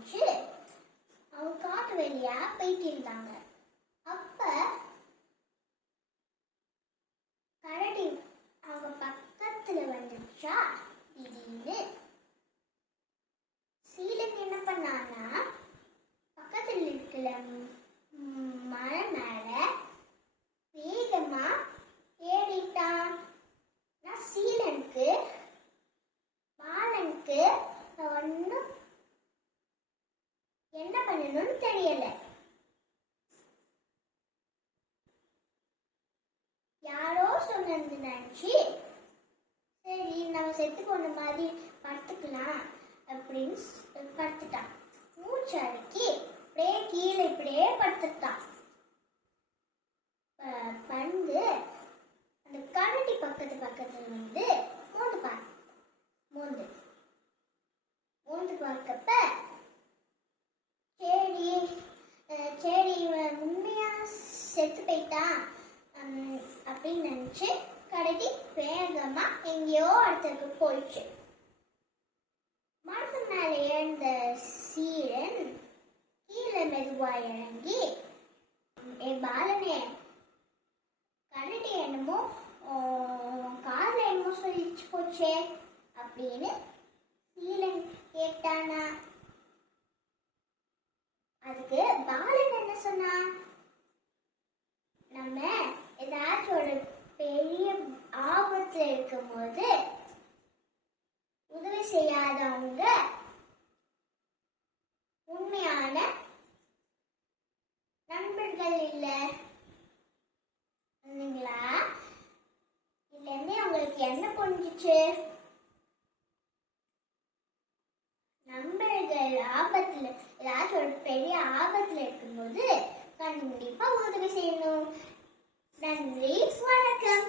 நினைச்சு அவங்க காட்டு வழியா போயிட்டு இருந்தாங்க. அப்ப கரடி அவங்க பக்கத்துல வந்துச்சா. திடீர்னு சீலன் என்ன பண்ணான்னா பக்கத்துல இருக்கிற மரம் மேல வேகமா ஏறிட்டான். சீலனுக்கு பாலனுக்கு ஒன்னும் என்ன பண்ணணும்னு தெரியல. யாரோ சொன்னது நினைச்சு சரி நம்ம செத்து போன மாதிரி படுத்துக்கலாம் அப்படின்னு படுத்துட்டான். மூச்சு அடக்கி அப்படியே கீழே இப்படியே படுத்துட்டான். பந்து அந்த கரடி பக்கத்துல வந்து மோந்து பார்க்கப்ப சரி உண்மையா செத்து போயிட்டான் அப்படின்னு நினைச்சு கரடி வேகமா எங்கேயோ இடத்துக்கு போயிடுச்சு. மரத்து மேல எழுந்த சீரன் கீழே மெதுவா இறங்கி பாலனே கரடி என்னமோ காதுல என்னமோ சொல்லிச்சு போச்சே அப்படின்னு சீலன் கேட்டானா. அதுக்கு பாலன் என்ன சொன்னா, நம்ம ஏதாச்சும் ஒரு பெரிய ஆபத்துல இருக்கும் போது உதவி செய்யாதவங்க உண்மையான நண்பர்கள் இல்லை. இதுல இருந்து உங்களுக்கு என்ன புரிஞ்சிச்சு? நண்பர்கள் ஆபத்துல ஏதாச்சும் ஒரு பெரிய ஆபத்துல இருக்கும்போது கண்டிப்பா உதவி செய்யணும். நன்றி, வணக்கம்.